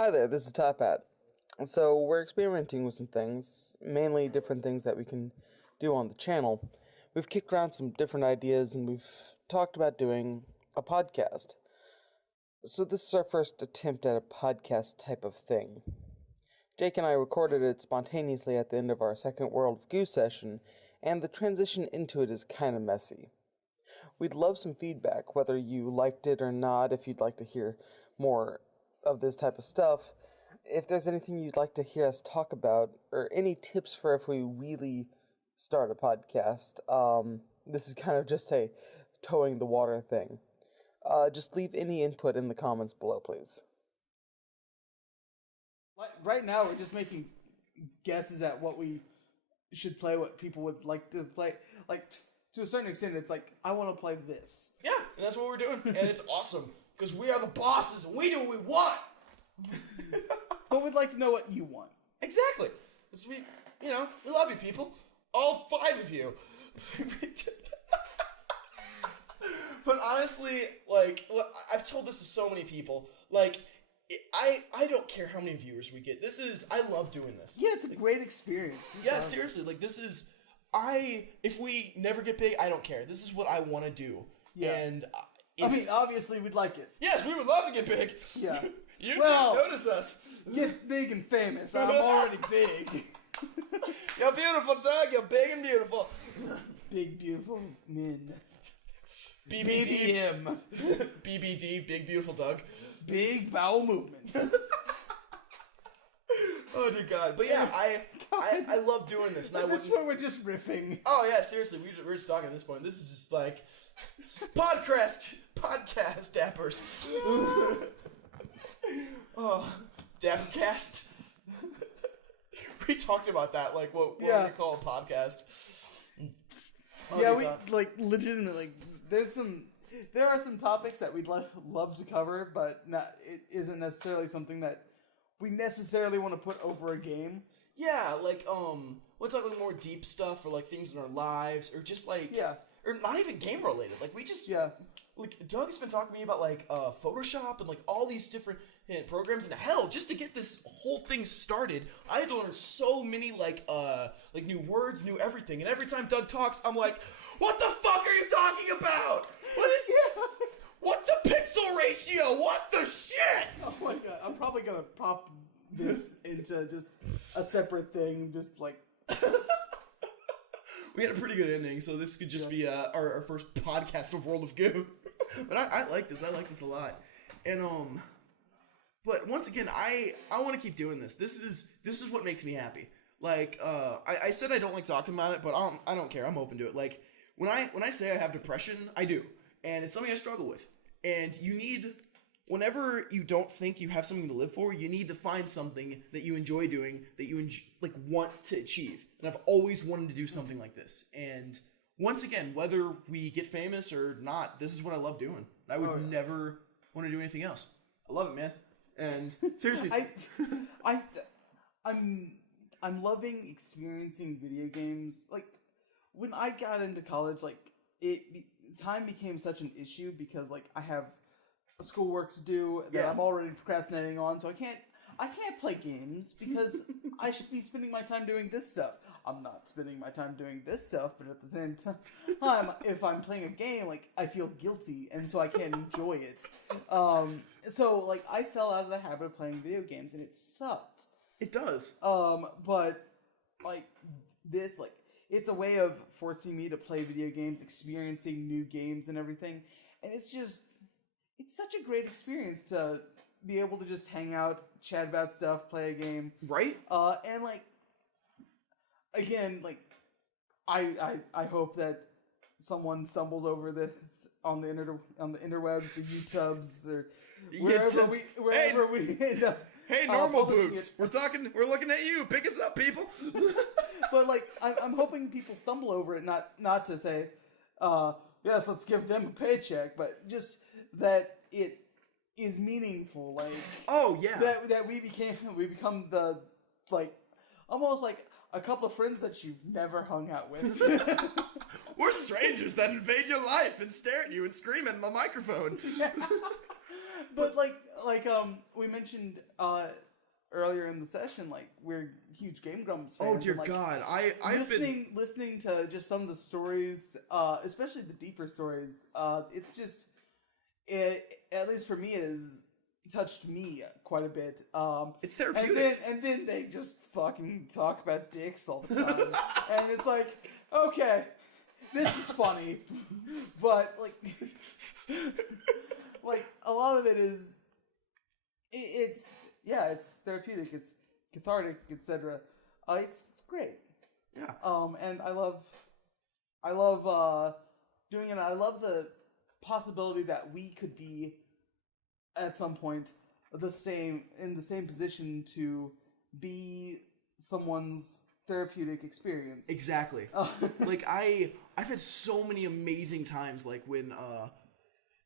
Hi there, this is Top Hat. So we're experimenting with some things, mainly different things that we can do on the channel. We've kicked around some different ideas and we've talked about doing a podcast. So this is our first attempt at a podcast type of thing. Jake and I recorded it spontaneously at the end of our second World of Goo session, and the transition into it is kind of messy. We'd love some feedback, whether you liked it or not, if you'd like to hear more of this type of stuff. If there's anything you'd like to hear us talk about, or any tips for if we really start a podcast, this is kind of just a towing the water thing. Just leave any input in the comments below, please. Right now, we're just making guesses at what we should play, what people would like to play. Like, to a certain extent, it's like, I want to play this. Yeah, and that's what we're doing, and it's awesome, because we are the bosses, and we do what we want! But we'd like to know what you want. Exactly! We love you, people. All 5 of you. But honestly, I've told this to so many people, I don't care how many viewers we get. I love doing this. Yeah, it's a great experience. Yeah, seriously, if we never get big, I don't care. This is what I want to do. Yeah. And obviously we'd like it. Yes, we would love to get big. Yeah. You too, notice us. Get big and famous. I'm already big. You're beautiful, Doug. You're big and beautiful. Big, beautiful men. BBD. BBD, Big Beautiful Doug. Big bowel movement. Oh, dear God. But yeah, I love doing this. And at this point, we're just riffing. Oh, yeah, seriously. We're just talking at this point. This is just like podcast Dappers. Oh, Dappercast. We talked about that, what we call a podcast. Oh, yeah, we, legitimately, there are some topics that we'd love to cover, but it isn't necessarily something that we necessarily want to put over a game. Yeah, we'll talk more deep stuff, or things in our lives, or just or not even game related. Doug's been talking to me about Photoshop and all these different programs, and hell, just to get this whole thing started, I had to learn so many new words, new everything. And every time Doug talks, I'm like, "What the fuck are you talking about? What's a pixel ratio? What the shit?" Oh my God, I'm probably gonna pop this into just a separate thing, We had a pretty good ending, so this could just be our first podcast of World of Goo. But I like this. I like this a lot. And but once again, I want to keep doing this. This is what makes me happy. I said I don't like talking about it, but I don't care. I'm open to it. When I say I have depression, I do, and it's something I struggle with. And whenever you don't think you have something to live for, you need to find something that you enjoy doing, that you want to achieve. And I've always wanted to do something like this. And once again, whether we get famous or not, this is what I love doing. I would never want to do anything else. I love it, man. And seriously, I'm loving experiencing video games. When I got into college, time became such an issue because I have schoolwork to do that I'm already procrastinating on, so I can't play games because I should be spending my time doing this stuff. I'm not spending my time doing this stuff, but at the same time, if I'm playing a game, I feel guilty, and so I can't enjoy it. So I fell out of the habit of playing video games, and it sucked. It does. But this, it's a way of forcing me to play video games, experiencing new games and everything, and it's such a great experience to be able to just hang out, chat about stuff, play a game. Right? And again, I hope that someone stumbles over this on the interwebs, the YouTubes, or wherever we end up. Hey, normal boots. We're looking at you. Pick us up, people. But I'm hoping people stumble over it, not to say, yes, let's give them a paycheck, but just that it is meaningful. Oh yeah, that we become the almost like a couple of friends that you've never hung out with. We're strangers that invade your life and stare at you and scream at my microphone. But like we mentioned earlier in the session, like we're huge Game Grumps fans. Oh dear and, like, God, I've been listening to just some of the stories, especially the deeper stories. It's just at least for me, it has touched me quite a bit. it's therapeutic. And then they just fucking talk about dicks all the time, and it's like, okay, this is funny, but like, like a lot of it is, it's therapeutic, it's cathartic, etc. It's great. Yeah. And I love doing it. I love the possibility that we could be at some point in the same position to be someone's therapeutic experience. Exactly. Like I've had so many amazing times, like when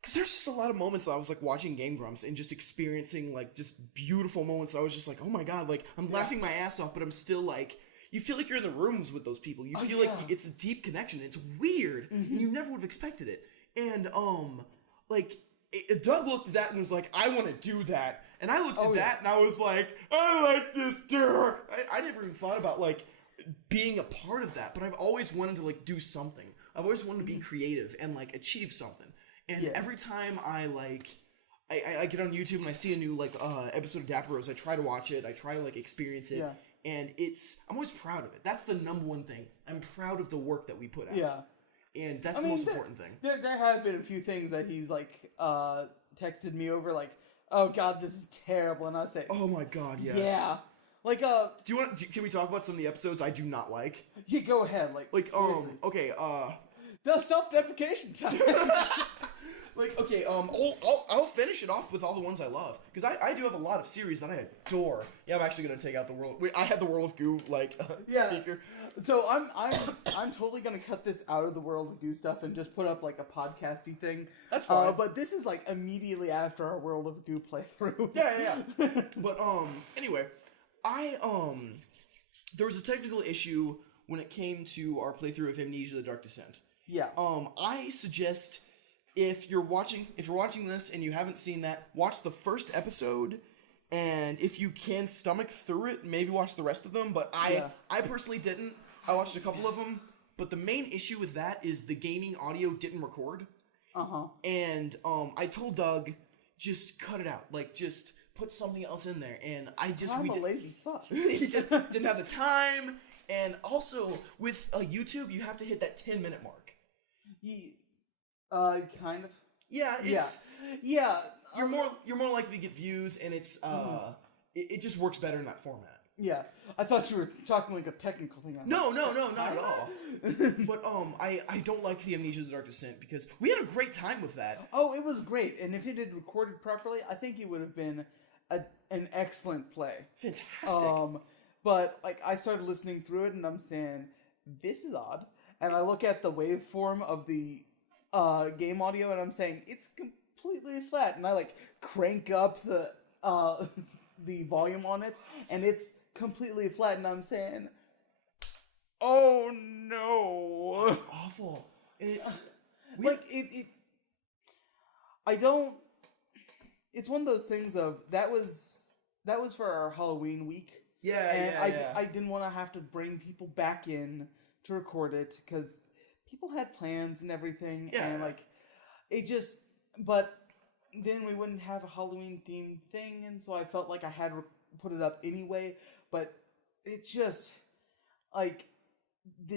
because there's just a lot of moments that I was like watching Game Grumps and just experiencing like just beautiful moments. I was just like, oh my God, like I'm laughing my ass off, but I'm still like, you feel like you're in the rooms with those people. You feel like it's a deep connection. It's weird, and you never would have expected it. And like Doug looked at that and was like, I want to do that. And I looked at that and I was like, I like this too. I never even thought about like being a part of that, but I've always wanted to like do something. I've always wanted to be creative and like achieve something. And every time I like, I get on YouTube and I see a new like episode of Dapper, I try to watch it. I try to like experience it. Yeah. And I'm always proud of it. That's the number one thing. I'm proud of the work that we put out. Yeah. And that's the most important thing. There have been a few things that he's like texted me over, like, "Oh God, this is terrible," and I say, "Oh my God, yes." Yeah. Like, can we talk about some of the episodes I do not like? Yeah, go ahead. Like seriously. Okay, the self-deprecation time. Like, okay, I'll finish it off with all the ones I love, because I do have a lot of series that I adore. Yeah, I'm actually gonna take out the world. Wait, I had the World of Goo speaker. So I'm totally gonna cut this out of the World of Goo stuff and just put up like a podcasty thing. That's fine. But this is like immediately after our World of Goo playthrough. Yeah. But anyway, there was a technical issue when it came to our playthrough of Amnesia: The Dark Descent. Yeah. I suggest if you're watching this and you haven't seen that, watch the first episode. And if you can stomach through it, maybe watch the rest of them. But I personally didn't. I watched a couple of them. But the main issue with that is the gaming audio didn't record. And I told Doug, just cut it out. Like, just put something else in there. And I'm a lazy fuck. He didn't have the time. And also, with YouTube, you have to hit that 10-minute mark. Kind of. Yeah, Yeah. You're more likely to get views, and it's it just works better in that format. Yeah, I thought you were talking like a technical thing. No, not at all. But I don't like the Amnesia: The Dark Descent because we had a great time with that. Oh, it was great, and if it had recorded properly, I think it would have been an excellent play. Fantastic. But like I started listening through it, and I'm saying this is odd, and I look at the waveform of the game audio, and I'm saying it's completely flat, and I like crank up the volume on it, and it's completely flat, and I'm saying, oh no, it's awful. It's like it. I don't. It's one of those things of that was for our Halloween week. Yeah, I didn't want to have to bring people back in to record it because people had plans and everything, and like it just. But then we wouldn't have a Halloween themed thing, and so I felt like I had to put it up anyway. But it just like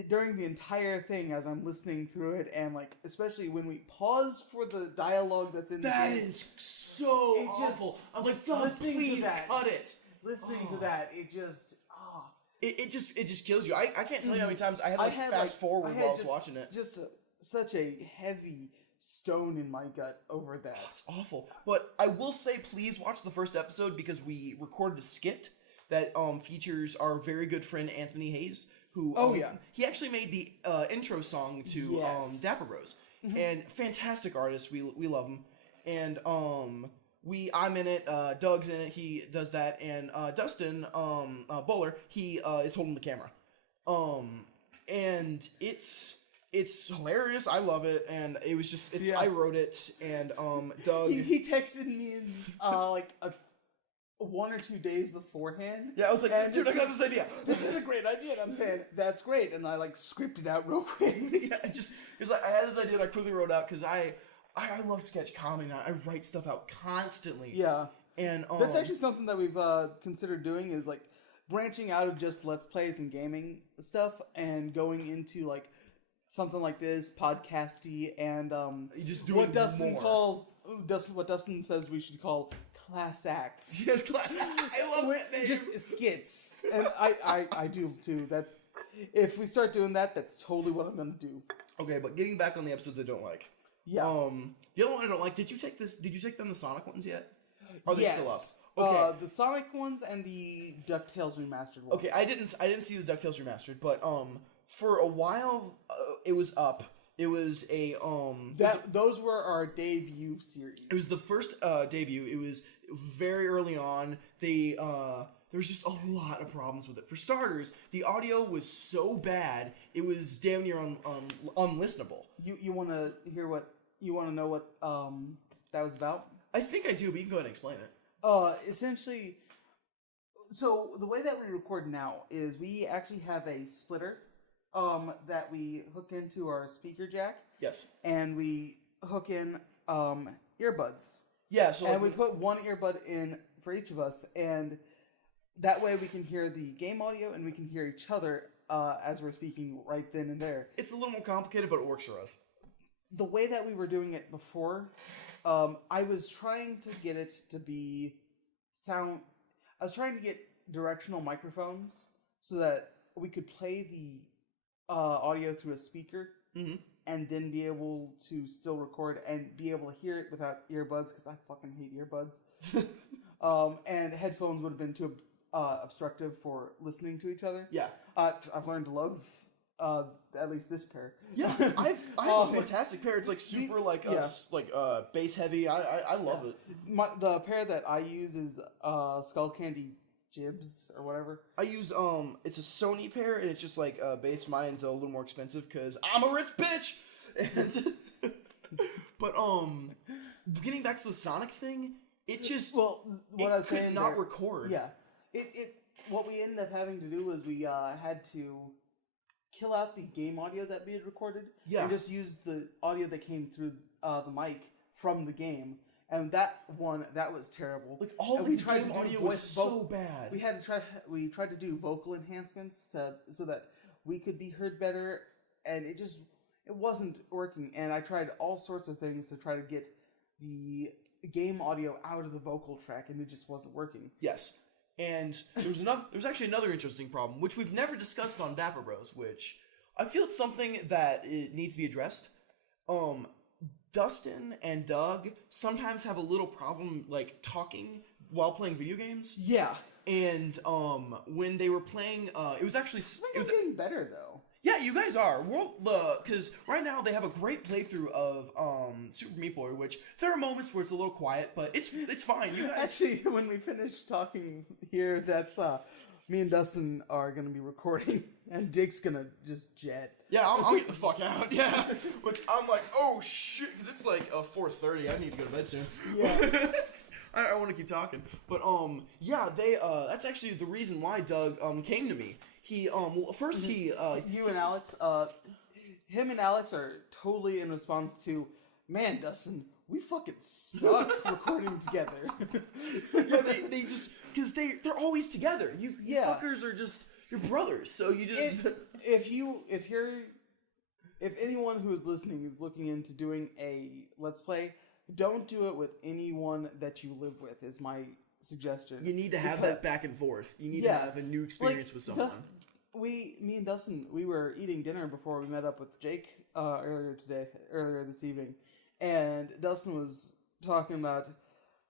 during the entire thing, as I'm listening through it, and like especially when we pause for the dialogue that's in that is so awful. I'm like, please cut it. Listening to that, it just it just kills you. I can't tell you how many times I had fast forward while I was watching it. Just such a heavy stone in my gut over that. It's awful. But I will say, please watch the first episode because we recorded a skit that features our very good friend Anthony Hayes, who he actually made the intro song to Dapper Bros. And fantastic artist. We love him. And I'm in it, Doug's in it, he does that, and Dustin Bowler, he is holding the camera. And it's It's hilarious. I love it, and it was just Yeah. I wrote it, and Doug. He texted me in like 1 or 2 days beforehand. Yeah, I was like, and dude, I got this idea. This is a great idea. And I'm saying that's great, and I like scripted out real quick. Yeah, because I had this idea and I quickly wrote out because I love sketch comedy. I write stuff out constantly. Yeah, and that's actually something that we've considered doing is like branching out of just let's plays and gaming stuff and going into like something like this podcasty and you just doing what Dustin more. calls what Dustin says we should call class acts. Yes, class. I love it. Just skits, and I do too. That's if we start doing that, that's totally what I'm gonna do. Okay, but getting back on the episodes I don't like. Yeah. The other one I don't like. Did you take down the Sonic ones yet? Are they Yes. still up? Okay. The Sonic ones and the DuckTales remastered ones. Okay, I didn't see the DuckTales remastered, but for a while it was up. It was a those were our debut series. It was the first debut. It was very early on. There was just a lot of problems with it. For starters, the audio was so bad it was damn near unlistenable. You want to hear what you want to know what that was about? I think I do, but you can go ahead and explain it. Essentially, so the way that we record now is we actually have a splitter that we hook into our speaker jack. Yes. And we hook in earbuds. Yeah, so and we put one earbud in for each of us, and that way we can hear the game audio and we can hear each other as we're speaking right then and there. It's a little more complicated, but it works for us. The way that we were doing it before, I was trying to get it to be sound. I was trying to get directional microphones so that we could play the audio through a speaker and then be able to still record and be able to hear it without earbuds because I fucking hate earbuds. And headphones would have been too obstructive for listening to each other. Yeah. I've learned to love at least this pair. Yeah, I have a fantastic pair. It's like super bass heavy. I love it. The pair that I use is Skull Candy Jibs or whatever. I use it's a Sony pair and it's just like bass. Mine's a little more expensive because I'm a rich bitch. And but getting back to the Sonic thing, it just what I was could saying not there, record. Yeah, it what we ended up having to do was we had to kill out the game audio that we had recorded. Yeah. And just use the audio that came through the mic from the game. And that was terrible. Like all and the game audio was so bad. We tried to do vocal enhancements so that we could be heard better, and it wasn't working. And I tried all sorts of things to try to get the game audio out of the vocal track, and it just wasn't working. Yes. And there was actually another interesting problem, which we've never discussed on Dapper Bros, which I feel it's something that it needs to be addressed. Dustin and Doug sometimes have a little problem like talking while playing video games. Yeah. And when they were playing, it was getting better though. Yeah, you guys are. Because right now they have a great playthrough of Super Meat Boy, which there are moments where it's a little quiet, but it's fine. You guys actually, when we finish talking here, that's me and Dustin are gonna be recording, and Jake's gonna just jet. Yeah, I'll get the fuck out. Yeah, which I'm like, oh shit, because it's like 4:30. I need to go to bed soon. Yeah. I want to keep talking, but yeah, they that's actually the reason why Doug came to me. He first he you and Alex him and Alex are totally in response to, man, Dustin, we fucking suck recording together. Yeah, they just because they're always together. You fuckers are just your brothers, so you just if anyone who is listening is looking into doing a Let's Play, don't do it with anyone that you live with, is my suggestion. You need to have that back and forth. You need to have a new experience with someone. Me and Dustin, we were eating dinner before we met up with Jake earlier this evening, and Dustin was talking about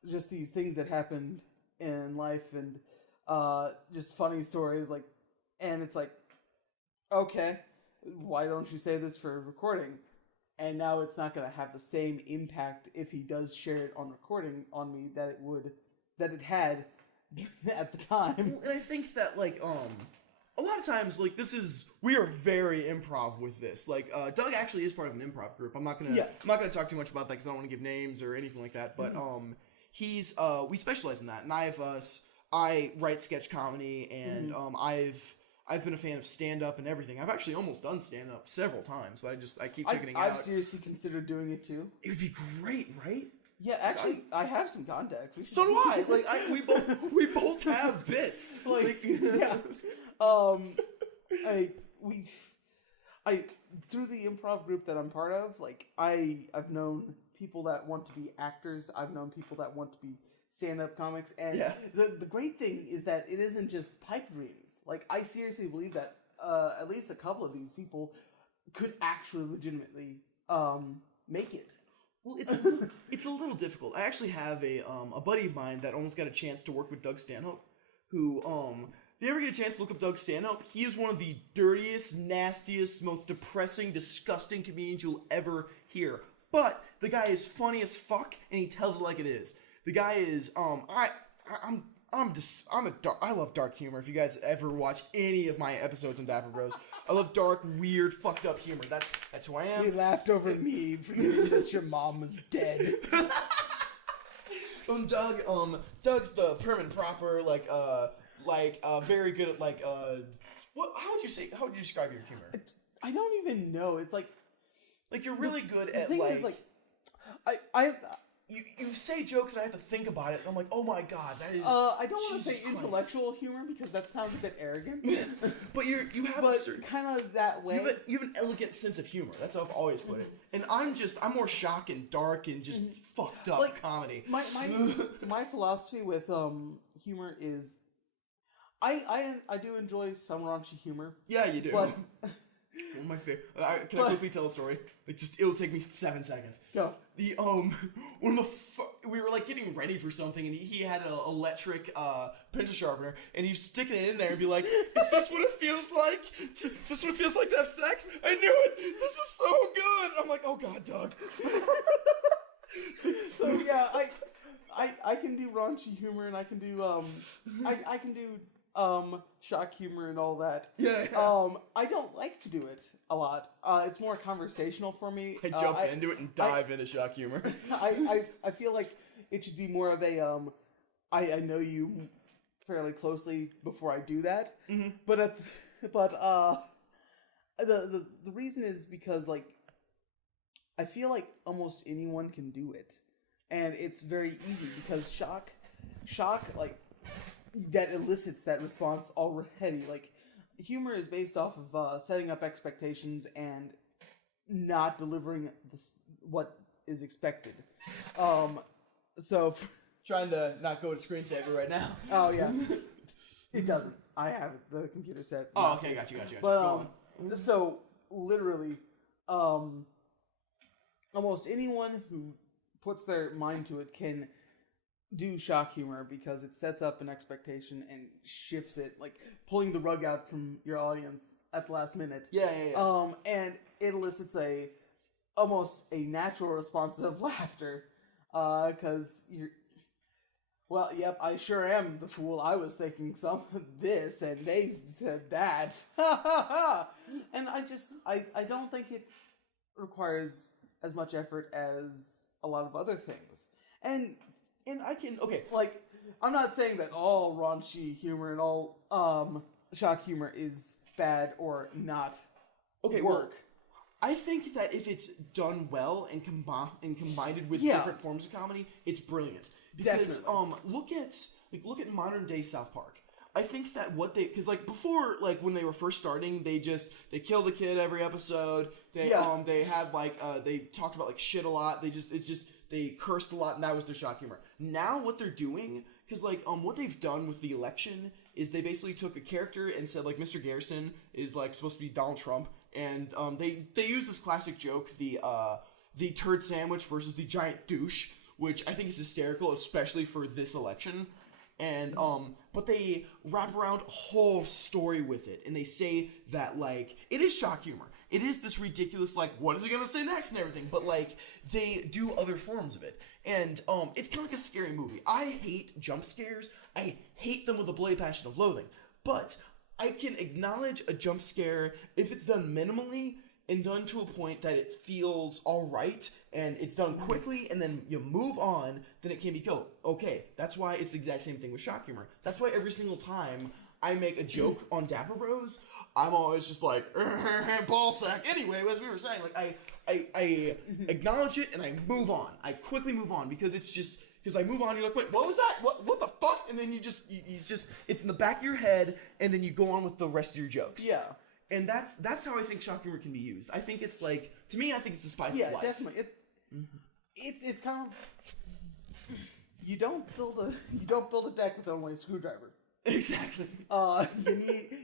just these things that happened in life and just funny stories, like, and it's like, okay, why don't you say this for recording? And now it's not going to have the same impact if he does share it on recording on me that it had at the time. And I think that a lot of times, like, we are very improv with this. Like, Doug actually is part of an improv group. I'm not gonna talk too much about that because I don't want to give names or anything like that. But we specialize in that, and I write sketch comedy, and I've been a fan of stand up and everything. I've actually almost done stand up several times, but I keep checking it out. I've seriously considered doing it too. It would be great, right? Yeah, actually, I have some contacts. So do I. Like, we both have bits. Like, yeah. I through the improv group that I'm part of, like, I've known people that want to be actors. I've known people that want to be stand-up comics, and the great thing is that it isn't just pipe dreams. Like, I seriously believe that at least a couple of these people could actually legitimately make it. Well, it's a little difficult. I actually have a buddy of mine that almost got a chance to work with Doug Stanhope, who if you ever get a chance to look up Doug Stanhope, he is one of the dirtiest, nastiest, most depressing, disgusting comedians you'll ever hear. But the guy is funny as fuck, and he tells it like it is. The guy is I love dark humor. If you guys ever watch any of my episodes on Dapper Bros, I love dark, weird, fucked up humor. That's who I am. We laughed over me forgetting that your mom was dead. Doug's the prim and proper, very good at how would you describe your humor? I don't even know. It's like you're really good at thing is, You say jokes and I have to think about it, and I'm like, oh my god, that is. I don't want to say intellectual humor because that sounds a bit arrogant. But you have a certain kind of that way. You have an elegant sense of humor. That's how I've always put it. And I'm more shock and dark and just fucked up comedy. My philosophy with humor is, I do enjoy some raunchy humor. Yeah, you do. But one of my favorite. Can I quickly tell a story? It'll take me 7 seconds. Go. We were getting ready for something, and he had an electric pencil sharpener, and he was sticking it in there and be like, "Is this what it feels like? Is this what it feels like to have sex? I knew it. This is so good." I'm like, "Oh God, Doug." So yeah, I can do raunchy humor, and I can do I can do shock humor and all that. Yeah. I don't like to do it a lot. It's more conversational for me. I jump into it and dive into shock humor. I feel like it should be more of a I know you fairly closely before I do that. Mm-hmm. But the reason is because I feel like almost anyone can do it, and it's very easy because shock that elicits that response already. Humor is based off of setting up expectations and not delivering what is expected. So Trying to not go to screensaver right now. Oh yeah, it doesn't. I have the computer set. Oh, okay, got you. But so literally, almost anyone who puts their mind to it can do shock humor because it sets up an expectation and shifts it, pulling the rug out from your audience at the last minute. Yeah. And it elicits almost a natural response of laughter, because you're. Well, yep, I sure am the fool. I was thinking some of this, and they said that. And I don't think it requires as much effort as a lot of other things. And I can, I'm not saying that all raunchy humor and all shock humor is bad or not work. Well, I think that if it's done well and combined with different forms of comedy, it's brilliant. Because definitely. look at modern day South Park. I think that before when they were first starting, they killed the kid every episode. They had they talked about shit a lot. They cursed a lot, and that was their shock humor. Now what they're doing, because what they've done with the election is they basically took a character and said Mr. Garrison is supposed to be Donald Trump, and they use this classic joke, the turd sandwich versus the giant douche, which I think is hysterical, especially for this election. And but they wrap around a whole story with it, and they say that it is shock humor. It is this ridiculous what is he gonna say next and everything, but they do other forms of it, and it's kind of like a scary movie. I hate jump scares. I hate them with a blade passion of loathing. But I can acknowledge a jump scare if it's done minimally and done to a point that it feels alright and it's done quickly and then you move on, then it can be killed. Okay, that's why it's the exact same thing with shock humor. That's why every single time I make a joke on Dapper Bros, I'm always just like, ball sack. Anyway, as we were saying, like I acknowledge it and I move on. I quickly move on because it's just, because I move on, you're like, wait, what was that? What the fuck? And then you just it's in the back of your head, and then you go on with the rest of your jokes. Yeah. And that's how I think shock humor can be used. I think it's like, to me, I think it's the spice of life. Yeah, definitely. It's kind of, you don't build a deck with only a screwdriver. Exactly.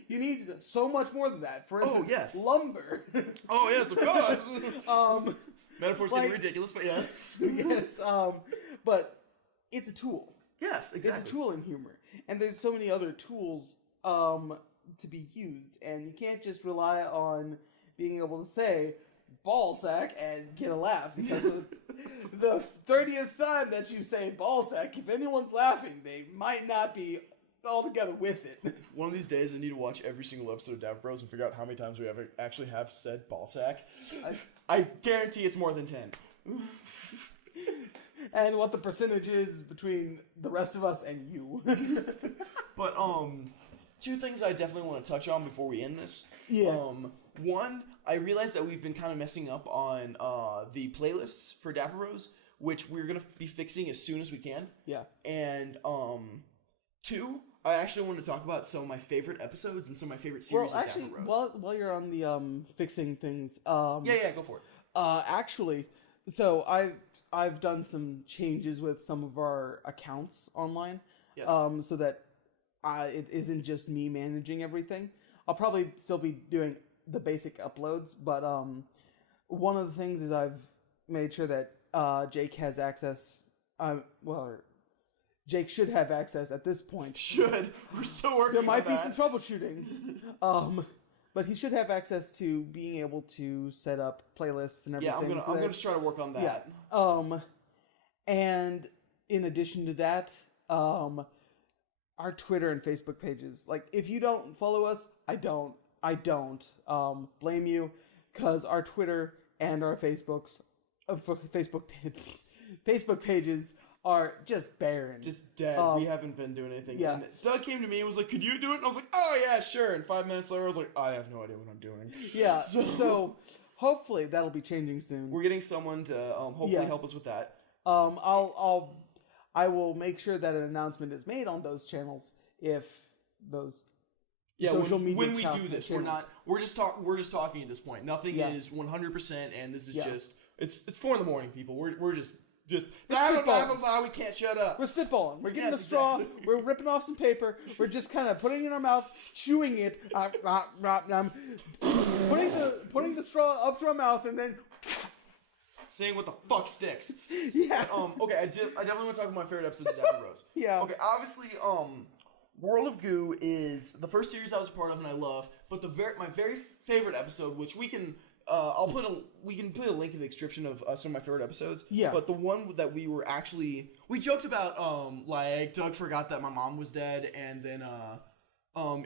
You need so much more than that. For instance, yes. lumber. Oh yes, of course. Metaphors getting ridiculous, but yes. Yes. But it's a tool. Yes, exactly. It's a tool in humor, and there's so many other tools to be used, and you can't just rely on being able to say ball sack and get a laugh, because the 30th time that you say ball sack, if anyone's laughing, they might not be altogether with it. One of these days I need to watch every single episode of Dapper Bros and figure out how many times we ever actually have said ball sack. I guarantee it's more than 10. And what the percentage is between the rest of us and you. But two things I definitely want to touch on before we end this. Yeah. One, I realized that we've been kind of messing up on the playlists for Dapper Bros, which we're gonna be fixing as soon as we can. Yeah. And two, I actually want to talk about some of my favorite episodes and some of my favorite series of Dapper Bros. While you're on the fixing things, yeah, go for it. actually, so I've done some changes with some of our accounts online. Yes. So that it isn't just me managing everything. I'll probably still be doing the basic uploads, but one of the things is I've made sure that Jake has access. Jake should have access at this point. We're still working. There might on be that. some troubleshooting. But he should have access to being able to set up playlists and everything. Yeah, I'm gonna try to work on that. Yeah. And in addition to that, our Twitter and Facebook pages. Like, if you don't follow us, I don't blame you, because our Twitter and our Facebook pages are just barren. Just dead. We haven't been doing anything. Yeah. And Doug came to me and was like, could you do it? And I was like, oh yeah, sure. And 5 minutes later, I was like, I have no idea what I'm doing. Yeah, so hopefully that'll be changing soon. We're getting someone to hopefully help us with that. I will make sure that an announcement is made on those channels if those social media when we do this, channels. we're just talking at this point. Nothing is 100%, and this is just it's 4 a.m, people. We're just blah, blah, blah, blah, we can't shut up. We're spitballing. We're getting the straw. Exactly. We're ripping off some paper. We're just kind of putting it in our mouth, chewing it, putting the straw up to our mouth, and then saying what the fuck sticks. Yeah. Okay, I definitely want to talk about my favorite episodes of Dapper Bros. Yeah. Okay, obviously, World of Goo is the first series I was a part of and I love, but my very favorite episode, which we can we can put a link in the description of some of my favorite episodes. Yeah. But the one that we joked about, like Doug forgot that my mom was dead, and then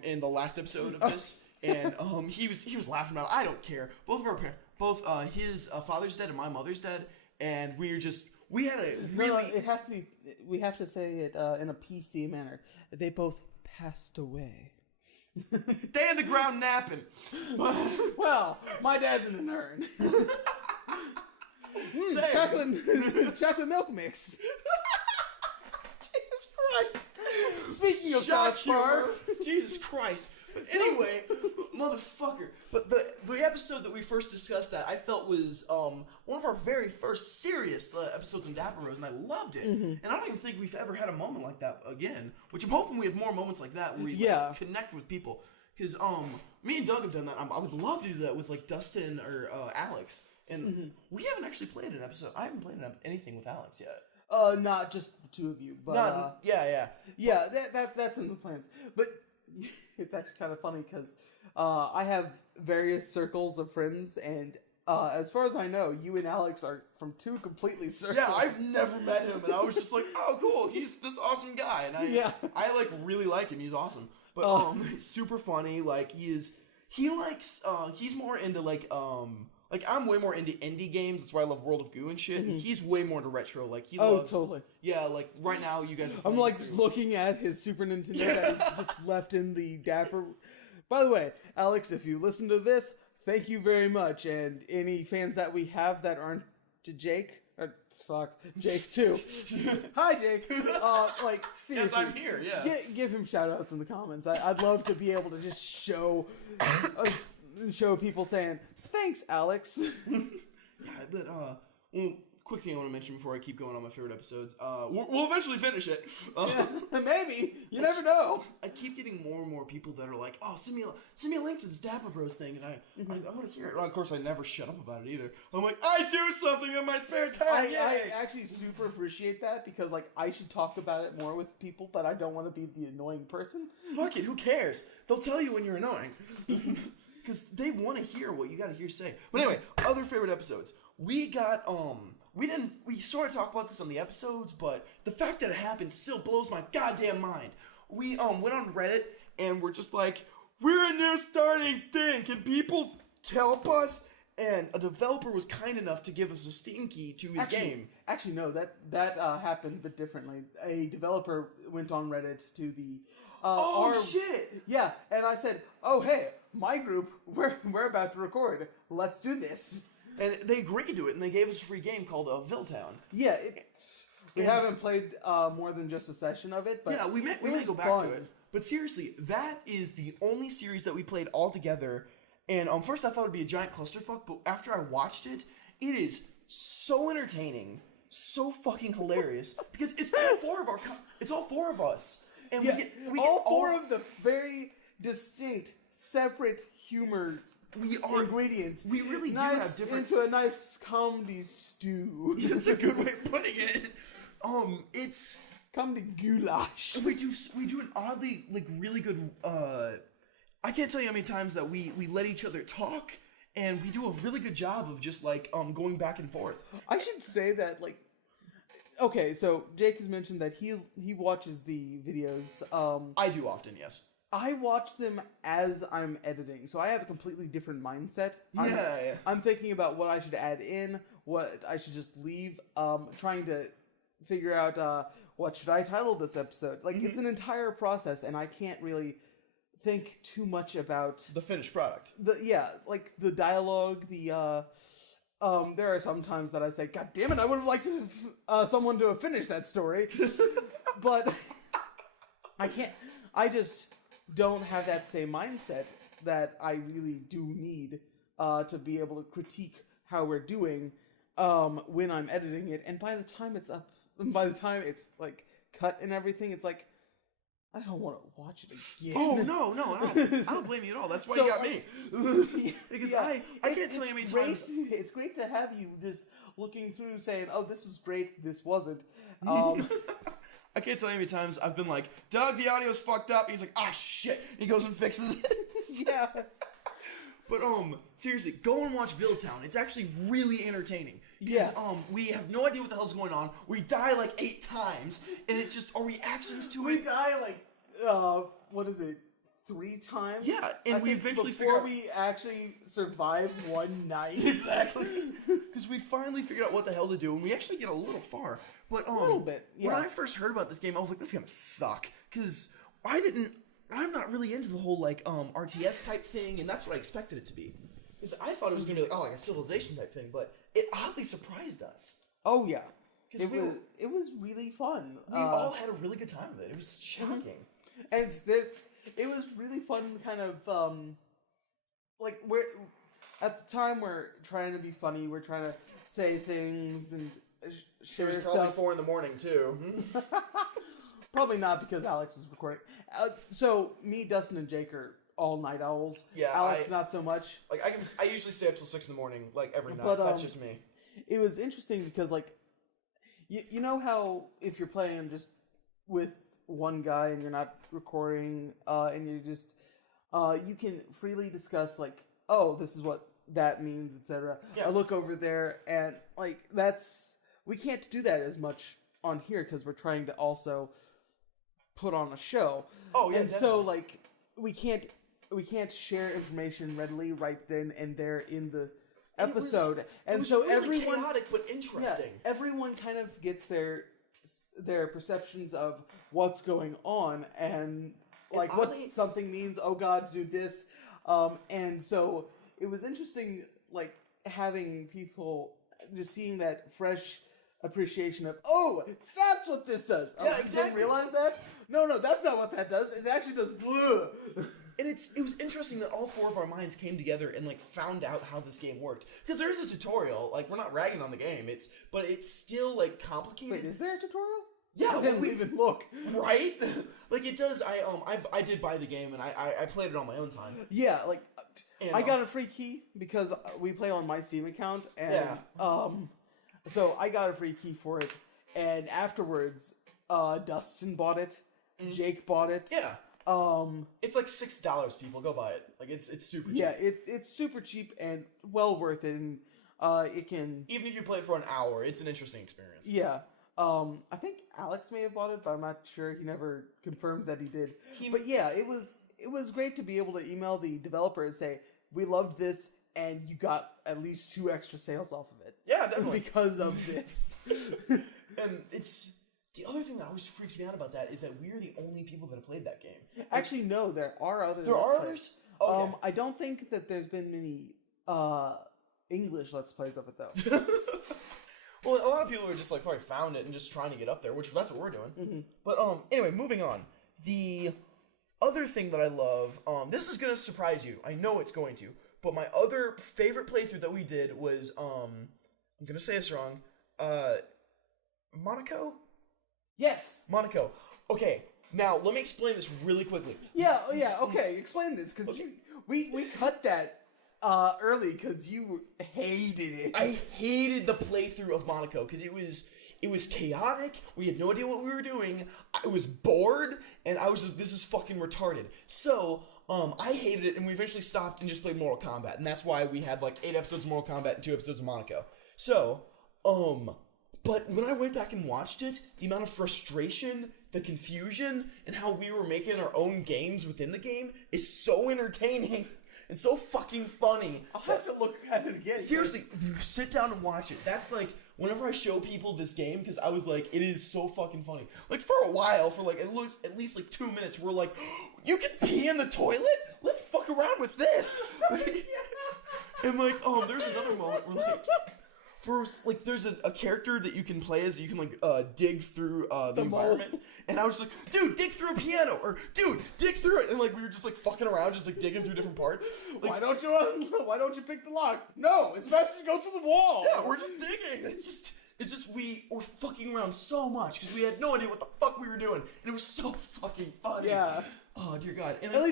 in the last episode of this, and he was laughing about it. I don't care. Both of our parents, his father's dead and my mother's dead, and we had a really. It has to be. We have to say it in a PC manner. They both passed away. They in the ground napping. Well, my dad's in an urn. Chocolate milk mix. Jesus Christ. Speaking of Shock South Park. humor. Jesus Christ. But anyway, motherfucker. But the episode that we first discussed that I felt was one of our very first serious episodes on Dapper Bros, and I loved it. Mm-hmm. And I don't even think we've ever had a moment like that again. Which I'm hoping we have more moments like that where we connect with people. Because me and Doug have done that. I would love to do that with like Dustin or Alex. And we haven't actually played an episode. I haven't played anything with Alex yet. Not just the two of you, but yeah. That's in the plans. But it's actually kind of funny because I have various circles of friends, and as far as I know, you and Alex are from two completely circles. Yeah, I've never met him, and I was just like, oh, cool, he's this awesome guy, and I like really like him. He's awesome. But super funny. Like he's more into like I'm way more into indie games. That's why I love World of Goo and shit. And he's way more into retro. Like he loves. Totally. Yeah, like right now you guys. Are I'm playing like just looking at his Super Nintendo that is just left in the Dapper. By the way, Alex, if you listen to this, thank you very much. And any fans that we have that aren't to Jake. Jake too. Hi, Jake. Like seriously, yes, I'm here. Yeah. Give him shout outs in the comments. I'd love to be able to just show people saying thanks, Alex. Yeah, but quick thing I want to mention before I keep going on my favorite episodes. We'll eventually finish it. Maybe. You never know. I keep getting more and more people that are like, "Oh, send me a link to this Dapper Bros thing," and I want to hear it. Well, of course, I never shut up about it either. I'm like, I do something in my spare time. I actually super appreciate that because like I should talk about it more with people, but I don't want to be the annoying person. Fuck it, who cares? They'll tell you when you're annoying. Because they want to hear what you got to hear say. But anyway, other favorite episodes. We got, we sort of talk about this on the episodes, but the fact that it happened still blows my goddamn mind. We, went on Reddit, and we're just like, we're a new starting thing, can people help us? And a developer was kind enough to give us a Steam key to his game. Actually, no, that happened a bit differently. A developer went on Reddit to the... shit! Yeah, and I said, oh, hey, my group, we're about to record. Let's do this. And they agreed to it, and they gave us a free game called Villtown. Yeah, we haven't played more than just a session of it, but yeah, we may go back to it. But seriously, that is the only series that we played all together. And first I thought it'd be a giant clusterfuck, but after I watched it, it is so entertaining, so fucking hilarious because it's all four of us, and yeah, we get all four of the very distinct, separate humor. Ingredients. We really do have different into a nice comedy stew. That's a good way of putting it. It's comedy goulash. We do an oddly really good. I can't tell you how many times that we let each other talk, and we do a really good job of just like going back and forth. I should say that like. Okay, so Jake has mentioned that he watches the videos. I do often, yes. I watch them as I'm editing, so I have a completely different mindset. Yeah. I'm thinking about what I should add in, what I should just leave, trying to figure out what should I title this episode. Like, it's an entire process, and I can't really think too much about... the finished product. Like the dialogue, there are some times that I say, God damn it, I would have liked someone to have finished that story. But I can't... I just... don't have that same mindset that I really do need to be able to critique how we're doing when I'm editing it. And by the time it's up, and by the time it's like cut and everything, it's like I don't want to watch it again. Oh no, I don't blame you at all. That's why you got me. Because I can't tell you how many times. It's great to have you just looking through, saying, "Oh, this was great. This wasn't." I can't tell you how many times I've been like, Doug, the audio's fucked up. And he's like, ah, shit. And he goes and fixes it. Yeah. But, seriously, go and watch Villtown. It's actually really entertaining. Because, we have no idea what the hell's going on. We die like 8 times. And it's just our reactions to it. We die like, what is it? 3 times? Yeah, and we eventually figure out... we actually survived one night. Exactly. Because we finally figured out what the hell to do, and we actually get a little far. But, a little bit, yeah. When I first heard about this game, I was like, this is gonna suck. Because I'm not really into the whole, like, RTS type thing, and that's what I expected it to be. Because I thought it was gonna be like, like a Civilization type thing, but it oddly surprised us. Oh, yeah. It was really fun. We all had a really good time with it. It was shocking. And it was really fun, kind of, like, at the time we're trying to be funny, we're trying to say things and share stuff. It was probably 4 in the morning, too. Probably not, because Alex was recording. So, me, Dustin, and Jake are all night owls. Yeah, Alex, not so much. Like, I usually stay up till 6 in the morning, like, every night. That's just me. It was interesting because, like, you know how if you're playing just with one guy and you're not recording, and you just you can freely discuss like, oh, this is what that means, etc. Yeah. I look over there and like we can't do that as much on here because we're trying to also put on a show. Oh yeah, and definitely. so like we can't share information readily right then and there in the episode, It was so really everyone chaotic but interesting. everyone kind of gets their perceptions of what's going on and like what something means. Oh God, do this, and so it was interesting, like having people just seeing that fresh appreciation of, oh, that's what this does. Yeah, You exactly. didn't realize that? No, that's not what that does. It actually does. Bleh. And it was interesting that all four of our minds came together and like found out how this game worked. Because there is a tutorial. Like, we're not ragging on the game. But it's still like complicated. Wait, is there a tutorial? Yeah, I didn't even look. Right? Like it does. I did buy the game and I played it on my own time. Yeah, like And, I got a free key because we play on my Steam account, and Yeah. so I got a free key for it. And afterwards, Dustin bought it. Jake bought it. Yeah. It's like $6. People go buy it. Like it's super cheap. Yeah, it's super cheap and well worth it. And it can Even if you play it for an hour, it's an interesting experience. yeah. I think Alex may have bought it, but I'm not sure. He never confirmed that he did. But yeah, it was great to be able to email the developer and say, we loved this, and you got at least 2 extra sales off of it. Yeah, definitely. Because of this. And it's the other thing that always freaks me out about that is that we're the only people that have played that game. Actually, no, there are others. There are others? Okay. I don't think that there's been many English Let's Plays of it, though. Well, a lot of people are just like probably found it and just trying to get up there, which that's what we're doing. Mm-hmm. But anyway, moving on. The other thing that I love, this is gonna surprise you. I know it's going to. But my other favorite playthrough that we did was I'm gonna say this wrong. Monaco. Yes. Monaco. Okay. Now let me explain this really quickly. Yeah. Okay. Explain this, because we cut that early because you hated it. I hated the playthrough of Monaco because it was chaotic. We had no idea what we were doing. I was bored, and I was just, this is fucking retarded. So, I hated it, and we eventually stopped and just played Mortal Kombat, and that's why we had like 8 episodes of Mortal Kombat and 2 episodes of Monaco. So, but when I went back and watched it, the amount of frustration, the confusion, and how we were making our own games within the game is so entertaining. And so fucking funny. I'll have to look at it again. Seriously, sit down and watch it. That's like, whenever I show people this game, because I was like, it is so fucking funny. Like, for a while, for like, at least like 2 minutes, we're like, you can pee in the toilet? Let's fuck around with this. And like, there's another moment where like, first, there's a character that you can play as, you can dig through the environment. And I was like, dude, dig through a piano, or dude, dig through it. And like we were just like fucking around, just like digging through different parts. Like, why don't you pick the lock? No, it's best to go through the wall. Yeah, we're just digging. It's just we were fucking around so much because we had no idea what the fuck we were doing, and it was so fucking funny. Yeah. Oh dear God. And At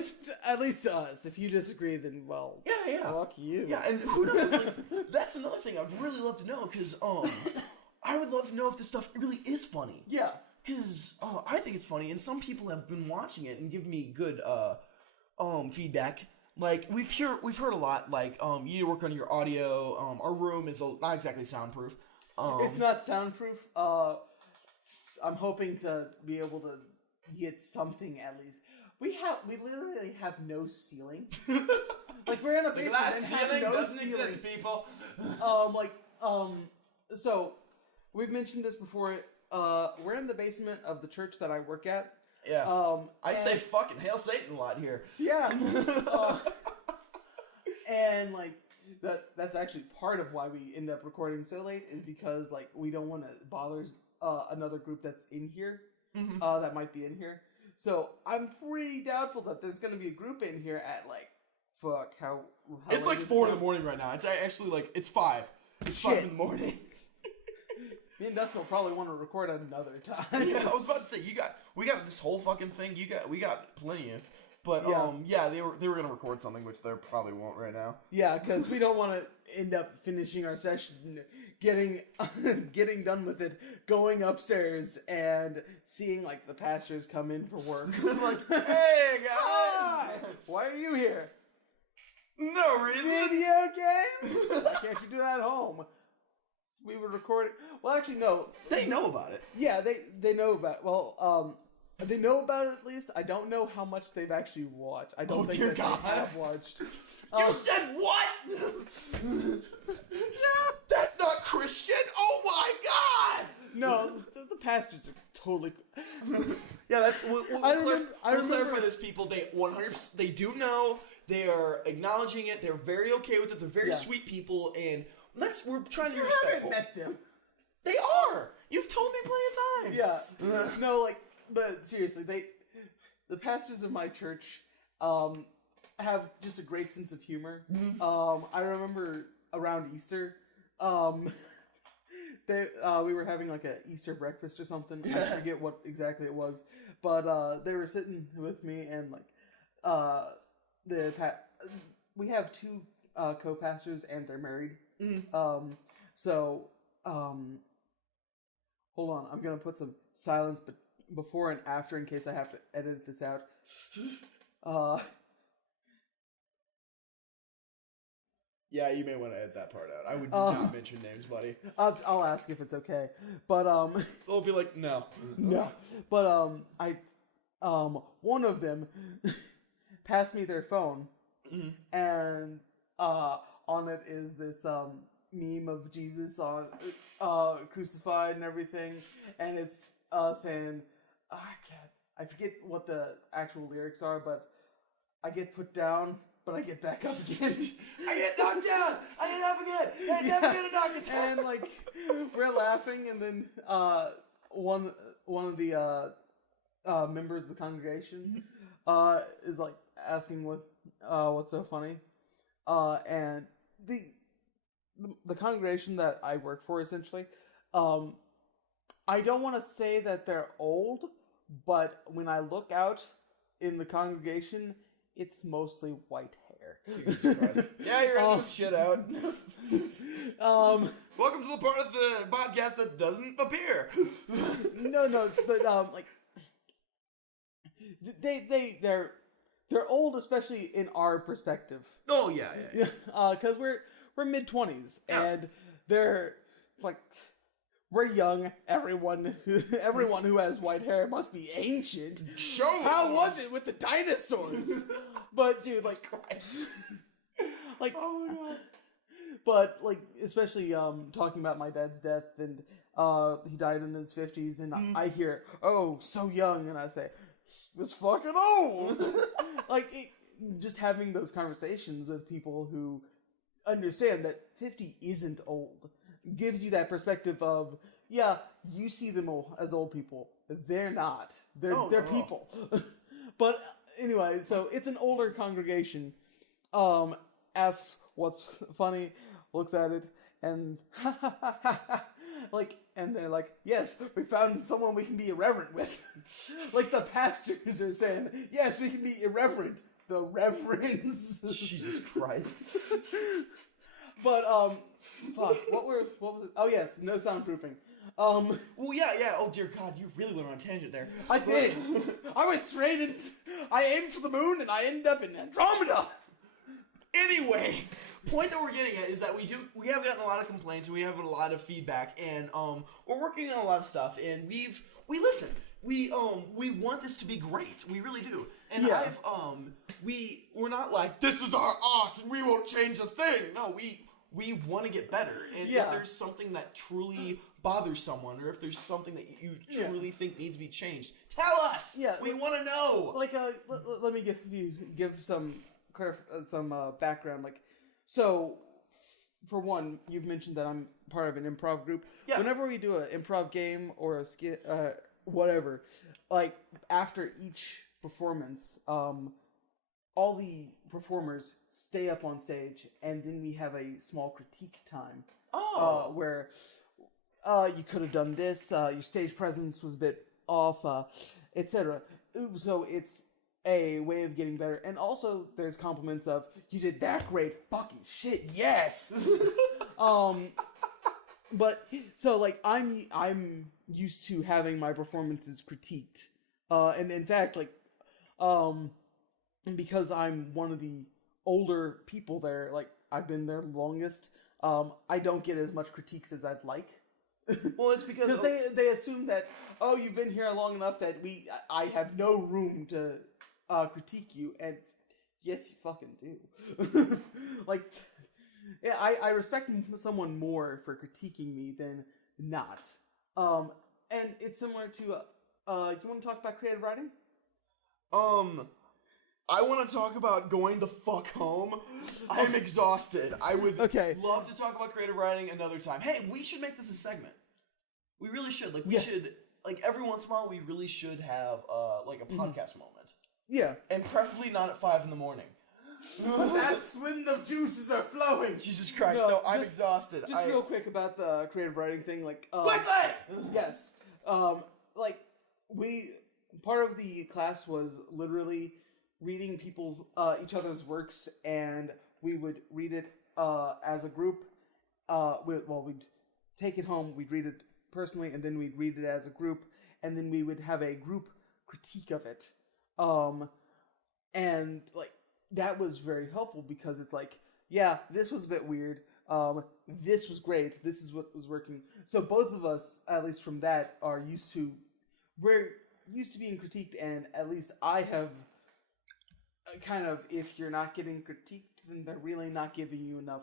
least to us. If you disagree, then well. Yeah. Fuck you. Yeah, and who knows? Like, that's another thing I'd really love to know, because I would love to know if this stuff really is funny. Yeah. Because I think it's funny, and some people have been watching it and given me good feedback. Like we've heard a lot. Like you need to work on your audio. Our room is not exactly soundproof. It's not soundproof. I'm hoping to be able to get something at least. We literally have no ceiling. Like we're in a basement and have no ceiling. exist, people. So we've mentioned this before. We're in the basement of the church that I work at. Yeah. I say fucking hail Satan a lot here. Yeah. And like that's actually part of why we end up recording so late, is because like we don't want to bother another group that's in here. That might be in here. So I'm pretty doubtful that there's gonna be a group in here at like how it's like 4 in the morning right now. It's actually like it's 5. It's 5 in the morning. Me and Dustin will probably want to record another time. Yeah, I was about to say we got this whole fucking thing. We got plenty of, but they were gonna record something which they probably won't right now. Yeah, because we don't want to end up finishing our session, getting done with it, going upstairs and seeing like the pastors come in for work. Like, hey guys, why are you here? No reason. Video games? Why can't you do that at home? We would record it. Well, actually, no. They know about it. Yeah, they know about it. Well, They know about it at least. I don't know how much they've actually watched. I don't think dear that God. they have watched. You said what? That's not Christian. Oh my God! No, the pastors are totally. Yeah, that's. We'll remember- clarify this, people. They 100%. They do know. They are acknowledging it. They're very okay with it. They're very Yeah. sweet people, and we're trying to be I respectful. haven't met them. They are. You've told me plenty of times. Yeah. No, like, but seriously, the pastors of my church, have just a great sense of humor. I remember around Easter, we were having like a Easter breakfast or something. I forget what exactly it was, but they were sitting with me and like we have two co-pastors and they're married. Hold on, I'm gonna put some silence before and after in case I have to edit this out. Yeah, you may want to edit that part out. I would not mention names, buddy. I'll ask if it's okay, but They'll be like, no. no, but one of them passed me their phone, and on it is this meme of Jesus on crucified and everything, and it's saying, I forget what the actual lyrics are, but I get put down, but I get back up again. I get knocked down. I get up again. I never get knocked down. And like we're laughing, and then one of the members of the congregation is like asking what's so funny, and the congregation that I work for essentially, I don't want to say that they're old, but when I look out in the congregation, it's mostly white hair. Jesus Christ. Yeah, you're editing this shit out. Welcome to the part of the podcast that doesn't appear. No, but like they're old, especially in our perspective. Oh yeah. Because we're mid-20s, Yeah. and they're like, we're young. Everyone who has white hair must be ancient. How was it with the dinosaurs? But dude, like, like, Oh my God. but like, especially talking about my dad's death, and he died in his 50s, and I hear, oh, so young, and I say, he was fucking old. Like, just having those conversations with people who understand that 50 isn't old gives you that perspective of, yeah, you see them as old people. They're not. They're people. But anyway, so it's an older congregation. Asks what's funny, looks at it, and like, and they're like, yes, we found someone we can be irreverent with. Like the pastors are saying, yes, we can be irreverent. The reverends. Jesus Christ. But fuck, what was it? Oh yes, no soundproofing. Well, yeah. Oh dear God, you really went on a tangent there. I did. I went straight in. I aimed for the moon and I ended up in Andromeda. Anyway, point that we're getting at is that we have gotten a lot of complaints and we have a lot of feedback, and we're working on a lot of stuff, and we listen. We want this to be great. We really do. And Yeah. we're not like, this is our art and we won't change a thing. No, we want to get better. And Yeah. if there's something that truly bothers someone, or if there's something that you truly think needs to be changed, tell us. Yeah, We like- want to know. Like, let me give some background. Like, so for one, you've mentioned that I'm part of an improv group. Yeah. Whenever we do an improv game or a skit, whatever, like after each performance, all the performers stay up on stage, and then we have a small critique time. Where you could have done this, your stage presence was a bit off, etc. So it's a way of getting better, and also there's compliments of, you did that great, fucking shit, yes. But so like I'm used to having my performances critiqued, and in fact, like, because I'm one of the older people there, like I've been there longest, I don't get as much critiques as I'd like. Well, it's because they assume that, oh, you've been here long enough that I have no room to critique you, and yes, you fucking do. Yeah, I respect someone more for critiquing me than not. And it's similar to, you want to talk about creative writing? I want to talk about going the fuck home. I'm exhausted. I would love to talk about creative writing another time. Hey, we should make this a segment. We really should. Like, we should, like, every once in a while, we really should have, like, a podcast moment. Yeah. And preferably not at 5 in the morning. But that's when the juices are flowing. Jesus Christ, no, I'm exhausted. Just real quick about the creative writing thing, like... Quickly! Yes. Part of the class was literally reading each other's works, and we would read it as a group. We'd take it home, we'd read it personally, and then we'd read it as a group, and then we would have a group critique of it. And, like, that was very helpful because it's like, yeah, this was a bit weird. This was great. This is what was working. So both of us, at least from that, we're used to being critiqued, and at least I have kind of, if you're not getting critiqued, then they're really not giving you enough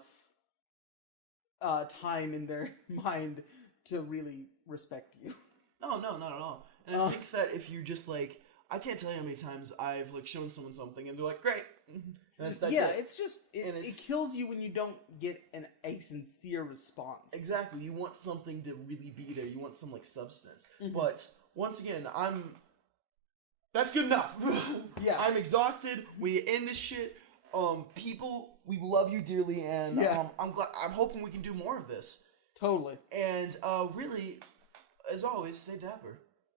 time in their mind to really respect you. No, not at all. And I think that if you just, like, I can't tell you how many times I've, like, shown someone something and they're like, great. And that's it. It's just, it kills you when you don't get a sincere response. Exactly. You want something to really be there. You want some, like, substance. But, once again, that's good enough. Yeah. I'm exhausted. We end this shit. People, we love you dearly, and I'm hoping we can do more of this. Totally. And, really, as always, stay dapper.